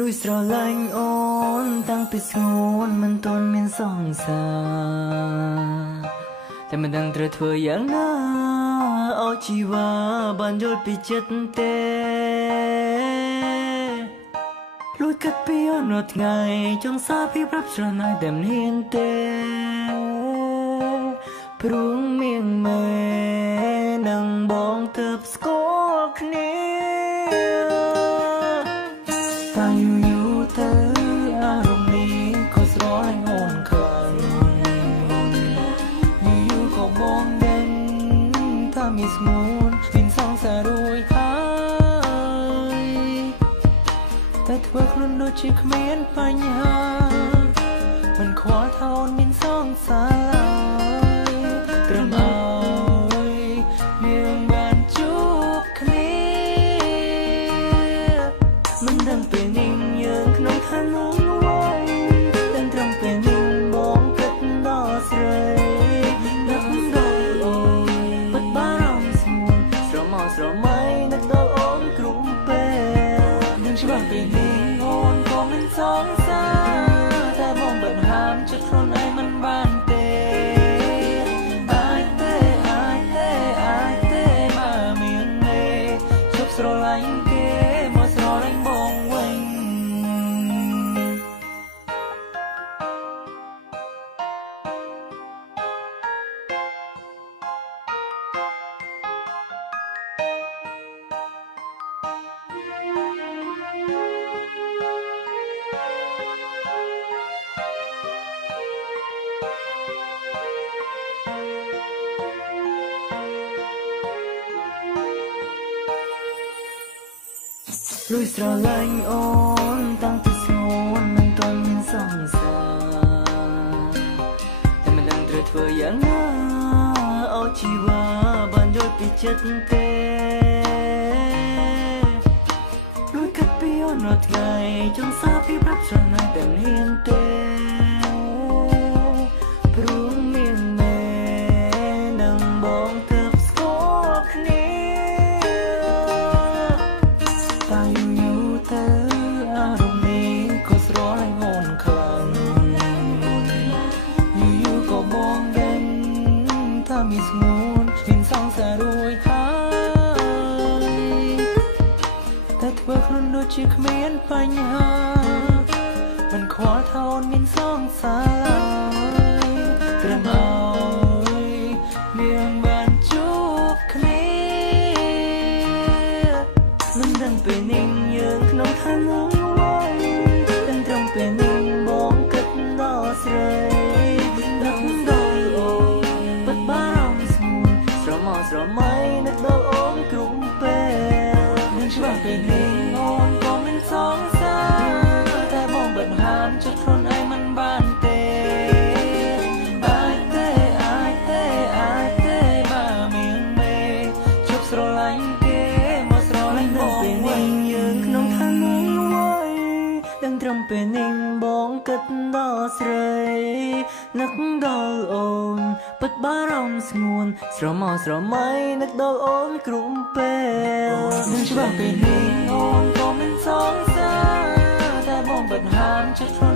លួយស្រឡាញ់អូនតាំងពីស្ងួនមិនទាន់មានសង្សារតែមិនដឹងត្រូវធ្វើយ៉ាងណាឲ្យជីវ៉ាបានយល់ពីចិត្តទេលួយកាត់ពីអនរថ្ងៃចង់សារពីប្រាប់ស្រណោយតែមិនហ៊ានទេព្រោះមៀងមេនឹងបងទើបស្គាល់គ្នាតែយូរទៅអារម្មណ៍នេះក៏ស្រលាញ់អូនខ្លាំងយូរក៏បងដឹងថាមានស្ងួនមានសង្សាររួយហើយតែធ្វើខ្លួនដូចជាគ្មានបញ្ហាមិនខ្វល់ថាអូនមានសង្សារត្រឹមឲ្យយើងបានជួបគ្នាមិនដឹងពេលនេះយើងក្នុងឋានៈអ្វីតែត្រឹមពេលនេះបងគិតដល់ស្រីនឹកដល់អូនបាត់បារម្ភស្មួនស្រមោស្រមៃនឹកដល់អូនគ្រប់ពេលនឹងច្បាស់ពេលនេះអូនក៏មិនសង្សារតែបងបានហាមចិត្តខ្លួនឯងមិនបានទេស្រឡាញ់គេមកស្រឡាញ់បងវិញលួយស្រឡាញ់អូនតាំងពីស្ងួនមិនទាន់មានសង្សារតែមិនដឹងត្រូវធ្វើយ៉ាងណាឲ្យជីវ៉ាបានយល់ពីចិត្តទេលួយកាត់ពីអនរថ្ងៃចង់សារពីប្រាប់ស្រណោយតែមិនហ៊ានទេព្រោះមានមេនឹងបងទើបស្គាល់គ្នាតែយូរទៅអារម្មណ៍នេះក៏ស្រលាញ់អូនខ្លាំងយូរក៏បងដឹងថាមានស្ងួនមានសង្សាររួយហើយតែធ្វើខ្លួនដូចជាគ្មានបញ្ហាមិនខ្វល់ថាអូនមានសង្សារត្រឹមឲ្យយើងបានជួបគ្នាមិនដឹងពេលនេះយើងក្នុងឋានៈអ្វីតែត្រឹមពេលនេះបងគិតដល់ស្រីនឹកដល់អូនបាត់បារម្ភស្មួនស្រមោស្រមៃនឹកដល់អូនគ្រប់ពេលនឹងច្បាស់ពេលនេះអូនក៏មិនសង្សារតែបងបានហាមចិត្តខ្លួនឯងមិនបានទេបើមានមេជប់ស្រឡាញ់គេមកស្រឡាញ់បងវិញយើងក្នុងឋានៈអ្វីដឹងត្រឹមពេលនេះបងគិតដល់ស្រីនឹកដល់អូនពិតបារម្ភស្ងួនស្រមោស្រមៃនឹកដល់អូនគ្រប់ពេលនឹងច្បាស់ពេលនេះអូនក៏មិនសង្សារតែបងបានហាមចិត្តខ្លួន